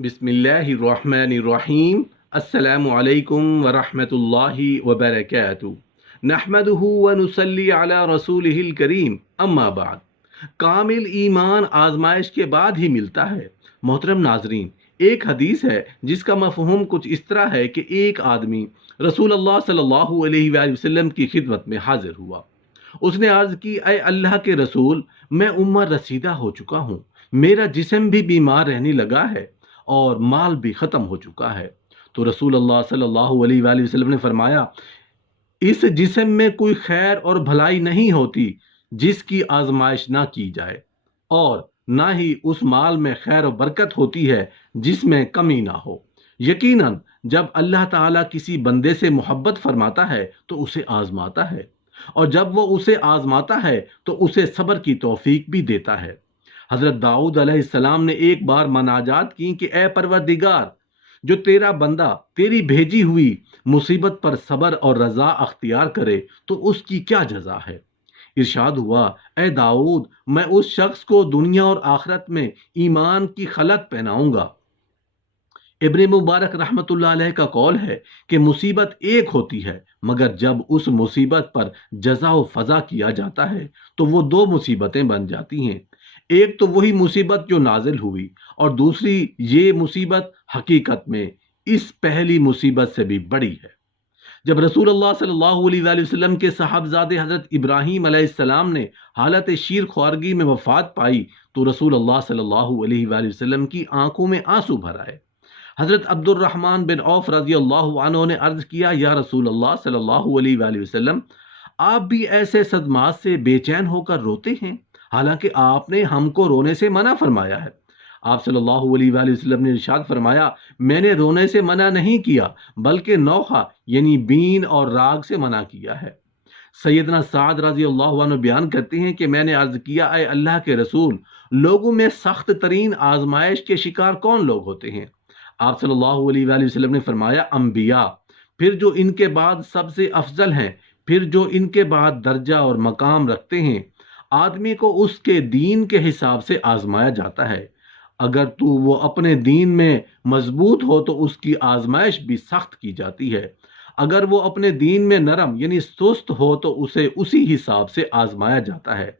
बिस्मिल्लाहिर्रहमानिर्रहीम। अस्सलामु अलैकुम वरहमतुल्लाहि वबरकातुहू। नहमदुहु व नुसल्ली अला रसूलिहिल करीम, अम्मा बाद। कामिल ईमान आजमाइश के बाद ही मिलता है। मोहतरम नाजरीन, एक हदीस है जिसका मफहूम कुछ इस तरह है कि एक आदमी रसूलुल्लाह सल्लल्लाहु अलैहि वसल्लम की खिदमत में हाजिर हुआ। उसने अर्ज की, अय अल्लाह के रसूल, मैं उम्र रसीदा हो चुका हूँ, मेरा जिस्म भी बीमार रहने लगा है और माल भी ख़त्म हो चुका है। तो रसूल अल्लाह सल्लल्लाहु अलैहि वसल्लम ने फरमाया, इस जिस्म में कोई खैर और भलाई नहीं होती जिसकी आजमाइश ना की जाए, और ना ही उस माल में खैर और बरकत होती है जिसमें कमी ना हो। यकीनन जब अल्लाह ताला किसी बंदे से मोहब्बत फरमाता है तो उसे आजमाता है, और जब वो उसे आजमाता है तो उसे सब्र की तौफीक भी देता है। हजरत दाऊद अलैहिस्सलाम ने एक बार मनाजात की कि ए परवरदिगार, जो तेरा बंदा तेरी भेजी हुई मुसीबत पर सब्र और रजा अख्तियार करे तो उसकी क्या जजा है। इरशाद हुआ, ए दाऊद, मैं उस शख्स को दुनिया और आखिरत में ईमान की खलक पहनाऊंगा। इब्ने मुबारक रहमतुल्लाह अलैह का कौल है कि मुसीबत एक होती है, मगर जब उस मुसीबत पर जजा व फजा किया जाता है तो वो दो मुसीबतें बन जाती हैं। एक तो वही मुसीबत जो नाजिल हुई, और दूसरी ये मुसीबत हकीकत में इस पहली मुसीबत से भी बड़ी है। जब रसूलुल्लाह सल्लल्लाहु अलैहि वसल्लम के साहबजादे हज़रत इब्राहीम अलैहिस्सलाम ने हालत शीर ख्वारगी में वफ़ात पाई तो रसूलुल्लाह सल्लल्लाहु अलैहि वसल्लम की आंखों में आंसू भर आए। हज़रत अब्दुर्रहमान बिन औफ रज़ी अल्लाह अन्हु ने अर्ज़ किया, या रसूलुल्लाह सल्लल्लाहु अलैहि वसल्लम, आप भी ऐसे सदमात से बेचैन होकर रोते हैं, हालांकि आपने हमको रोने से मना फरमाया है। आप सल्लल्लाहु अलैहि वसल्लम ने इरशाद फरमाया, मैंने रोने से मना नहीं किया, बल्कि नौहा यानी बीन और राग से मना किया है। सैयदना साद रज़ी अल्लाह अन्हु बयान करते हैं कि मैंने अर्ज किया, अय अल्लाह के रसूल, लोगों में सख्त तरीन आजमाइश के शिकार कौन लोग होते हैं। आप सल्लल्लाहु अलैहि वसल्लम ने फरमाया, अंबिया, फिर जो इनके बाद सबसे अफजल हैं, फिर जो इनके बाद दर्जा और मकाम रखते हैं। आदमी को उसके दीन के हिसाब से आजमाया जाता है। अगर तू वो अपने दीन में मजबूत हो तो उसकी आजमाइश भी सख्त की जाती है। अगर वो अपने दीन में नरम यानी सुस्त हो तो उसे उसी हिसाब से आजमाया जाता है।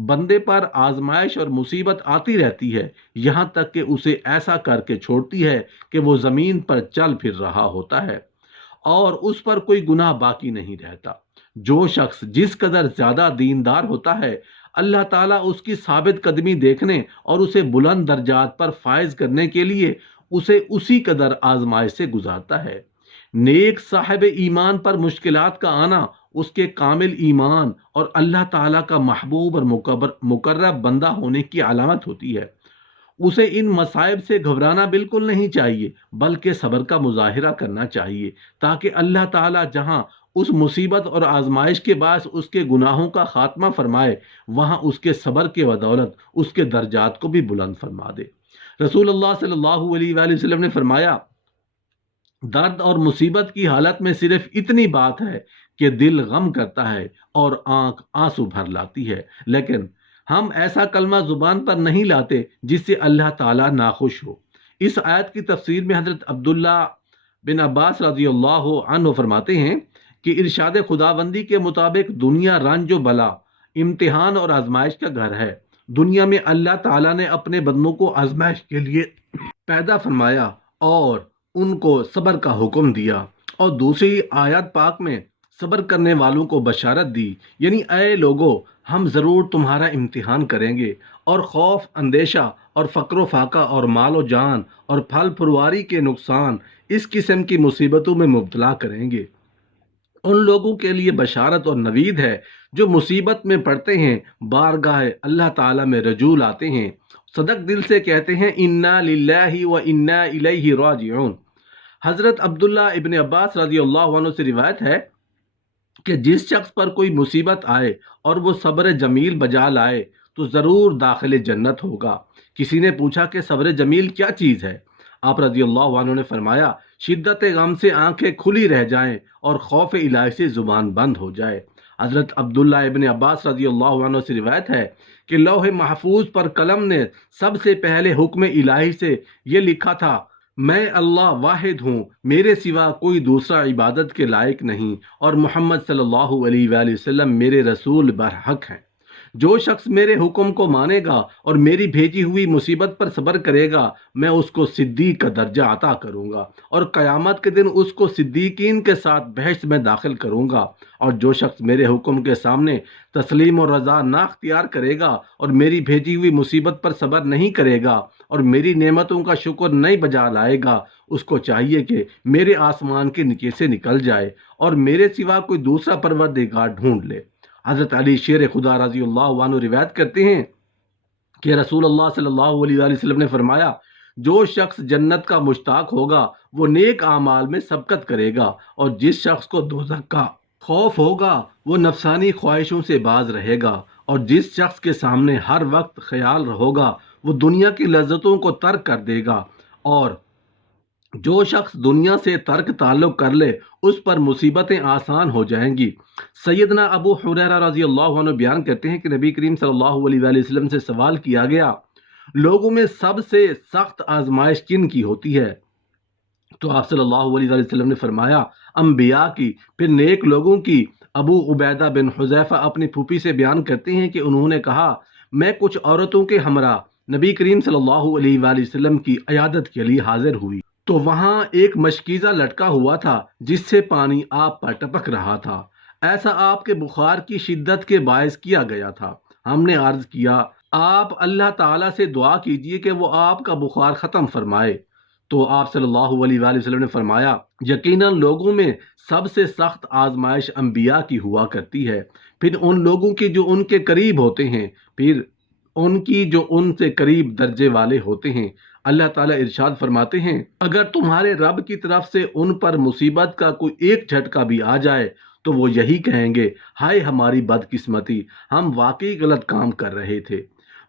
बंदे पर आजमाइश और मुसीबत आती रहती है, यहाँ तक कि उसे ऐसा करके छोड़ती है कि वो ज़मीन पर चल फिर रहा होता है और उस पर कोई गुनाह बाकी नहीं रहता। जो शख्स जिस कदर ज़्यादा दीनदार होता है, अल्लाह ताला उसकी साबित कदमी देखने और उसे बुलंद दर्जात पर फायज करने के लिए उसे उसी कदर आजमाइश से गुजारता है। नेक साहिब ईमान पर मुश्किलात का आना उसके कामिल ईमान और अल्लाह ताला का महबूब और मुकर्रब बंदा होने की अलामत होती है। उसे इन मसाइब से घबराना बिल्कुल नहीं चाहिए, बल्कि सब्र का मुजाहिरा करना चाहिए, ताकि अल्लाह ताला जहां उस मुसीबत और आजमाइश के बाद उसके गुनाहों का खात्मा फरमाए, वहां उसके सब्र के बदौलत उसके दर्जात को भी बुलंद फरमा दे। रसूलुल्लाह सल्लल्लाहु अलैहि वसल्लम ने फरमाया, दर्द और मुसीबत की हालत में सिर्फ इतनी बात है कि दिल गम करता है और आंख आंसू भर लाती है, लेकिन हम ऐसा कलमा जुबान पर नहीं लाते जिससे अल्लाह ताला नाखुश हो। इस आयत की तफसीर में हजरत अब्दुल्ला बिन अब्बास रजी अल्लाह अन्हु फरमाते हैं कि इरशाद खुदाबंदी के मुताबिक दुनिया रंज बला, इम्तिहान और आजमाइश का घर है। दुनिया में अल्लाह ताला ने अपने बंदों को आजमाइश के लिए पैदा फरमाया और उनको सब्र का हुक्म दिया, और दूसरी आयत पाक में सब्र करने वालों को बशारत दी, यानी ऐ लोगो, हम ज़रूर तुम्हारा इम्तिहान करेंगे और खौफ, अंदेशा और फ़क्र फाका और मालो जान और फल फुलवारी के नुकसान, इस किस्म की मुसीबतों में मुब्तला करेंगे। उन लोगों के लिए बशारत और नवीद है जो मुसीबत में पड़ते हैं, बारगाह अल्लाह ताला में रजू लाते हैं, सदक दिल से कहते हैं, इन्ना लिल्लाहि व इन्ना इलैहि राजिऊन। हज़रत अब्दुल्ला इब्ने अब्बास रज़ी अल्लाह अन्हु से रिवायत है कि जिस शख्स पर कोई मुसीबत आए और वो सब्र जमील बजा लाए तो ज़रूर दाखिल जन्नत होगा। किसी ने पूछा कि सब्र जमील क्या चीज़ है। आप रज़ी अल्लाह अन्हु ने फरमाया, शिद्दत गम से आंखें खुली रह जाएं और खौफ इलाही से ज़ुबान बंद हो जाए। حضرت عبداللہ ابن عباس رضی اللہ عنہ سے روایت ہے کہ لوح محفوظ پر قلم نے سب سے پہلے حکم الہی سے یہ لکھا تھا، میں اللہ واحد ہوں، میرے سوا کوئی دوسرا عبادت کے لائق نہیں، اور محمد صلی اللہ علیہ وآلہ وسلم میرے رسول برحق ہیں۔ جو شخص میرے حکم کو مانے گا اور میری بھیجی ہوئی مصیبت پر صبر کرے گا، میں اس کو صدیق کا درجہ عطا کروں گا اور قیامت کے دن اس کو صدیقین کے ساتھ بہشت میں داخل کروں گا۔ اور جو شخص میرے حکم کے سامنے تسلیم و رضا نہ اختیار کرے گا اور میری بھیجی ہوئی مصیبت پر صبر نہیں کرے گا اور میری نعمتوں کا شکر نہیں بجا لائے گا، اس کو چاہیے کہ میرے آسمان کے نیچے سے نکل جائے اور میرے سوا کوئی دوسرا پروردگار ڈھونڈ لے۔ حضرت علی شیر خدا رضی اللہ عنہ روایت کرتے ہیں کہ رسول اللہ صلی اللہ علیہ وآلہ وسلم نے فرمایا، جو شخص جنت کا مشتاق ہوگا وہ نیک اعمال میں سبقت کرے گا، اور جس شخص کو دوزخ کا خوف ہوگا وہ نفسانی خواہشوں سے باز رہے گا، اور جس شخص کے سامنے ہر وقت خیال ہوگا وہ دنیا کی لذتوں کو ترک کر دے گا، اور جو شخص دنیا سے ترک تعلق کر لے اس پر مصیبتیں آسان ہو جائیں گی۔ سیدنا ابو حریرہ رضی اللہ عنہ بیان کرتے ہیں کہ نبی کریم صلی اللہ علیہ وآلہ وسلم سے سوال کیا گیا، لوگوں میں سب سے سخت آزمائش کن کی ہوتی ہے؟ تو آپ صلی اللہ علیہ وآلہ وسلم نے فرمایا، انبیاء کی، پھر نیک لوگوں کی۔ ابو عبیدہ بن حذیفہ اپنی پھوپھی سے بیان کرتے ہیں کہ انہوں نے کہا، میں کچھ عورتوں کے ہمراہ نبی کریم صلی اللہ علیہ وآلہ وسلم کی عیادت کے لیے حاضر ہوئی، تو وہاں ایک مشکیزہ لٹکا ہوا تھا جس سے پانی آپ پر ٹپک رہا تھا، ایسا آپ کے بخار کی شدت کے باعث کیا گیا تھا۔ ہم نے عرض کیا، آپ اللہ تعالیٰ سے دعا کیجئے کہ وہ آپ کا بخار ختم فرمائے۔ تو آپ صلی اللہ علیہ وآلہ وسلم نے فرمایا، یقیناً لوگوں میں سب سے سخت آزمائش انبیاء کی ہوا کرتی ہے، پھر ان لوگوں کی جو ان کے قریب ہوتے ہیں، پھر ان کی جو ان سے قریب درجے والے ہوتے ہیں۔ اللہ تعالیٰ ارشاد فرماتے ہیں، اگر تمہارے رب کی طرف سے ان پر مصیبت کا کوئی ایک جھٹکا بھی آ جائے تو وہ یہی کہیں گے، ہائے ہماری بدقسمتی، ہم واقعی غلط کام کر رہے تھے۔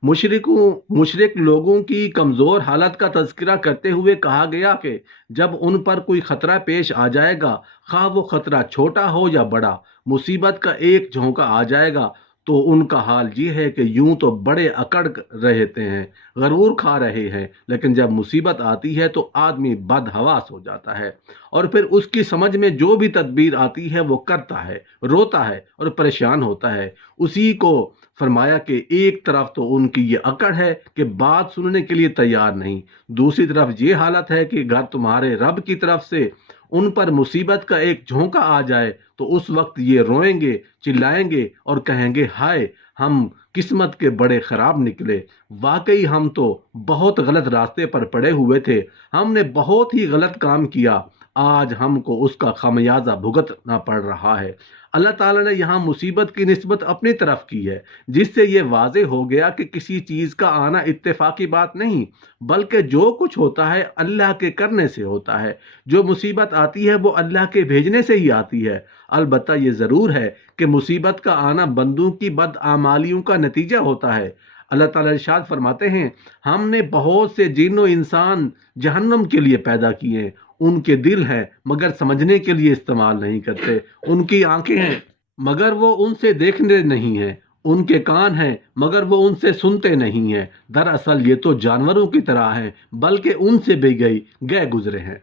مشرک لوگوں کی کمزور حالت کا تذکرہ کرتے ہوئے کہا گیا کہ جب ان پر کوئی خطرہ پیش آ جائے گا، خواہ وہ خطرہ چھوٹا ہو یا بڑا، مصیبت کا ایک جھونکا آ جائے گا تو ان کا حال یہ ہے کہ یوں تو بڑے اکڑ رہتے ہیں، غرور کھا رہے ہیں، لیکن جب مصیبت آتی ہے تو آدمی بدحواس ہو جاتا ہے، اور پھر اس کی سمجھ میں جو بھی تدبیر آتی ہے وہ کرتا ہے، روتا ہے اور پریشان ہوتا ہے۔ اسی کو فرمایا کہ ایک طرف تو ان کی یہ اکڑ ہے کہ بات سننے کے لیے تیار نہیں، دوسری طرف یہ حالت ہے کہ اگر تمہارے رب کی طرف سے ان پر مصیبت کا ایک جھونکا آ جائے تو اس وقت یہ روئیں گے، چلائیں گے اور کہیں گے، ہائے ہم قسمت کے بڑے خراب نکلے، واقعی ہم تو بہت غلط راستے پر پڑے ہوئے تھے، ہم نے بہت ہی غلط کام کیا، آج ہم کو اس کا خمیازہ بھگتنا پڑ رہا ہے۔ اللہ تعالیٰ نے یہاں مصیبت کی نسبت اپنی طرف کی ہے، جس سے یہ واضح ہو گیا کہ کسی چیز کا آنا اتفاقی بات نہیں، بلکہ جو کچھ ہوتا ہے اللہ کے کرنے سے ہوتا ہے۔ جو مصیبت آتی ہے وہ اللہ کے بھیجنے سے ہی آتی ہے۔ البتہ یہ ضرور ہے کہ مصیبت کا آنا بندوں کی بدعمالیوں کا نتیجہ ہوتا ہے۔ اللہ تعالیٰ ارشاد فرماتے ہیں، ہم نے بہت سے جن و انسان جہنم کے لیے پیدا کیے ہیں، ان کے دل ہیں مگر سمجھنے کے لیے استعمال نہیں کرتے، ان کی آنکھیں ہیں مگر وہ ان سے دیکھنے نہیں ہیں، ان کے کان ہیں مگر وہ ان سے سنتے نہیں ہیں، دراصل یہ تو جانوروں کی طرح ہیں بلکہ ان سے بھی گئے گزرے ہیں۔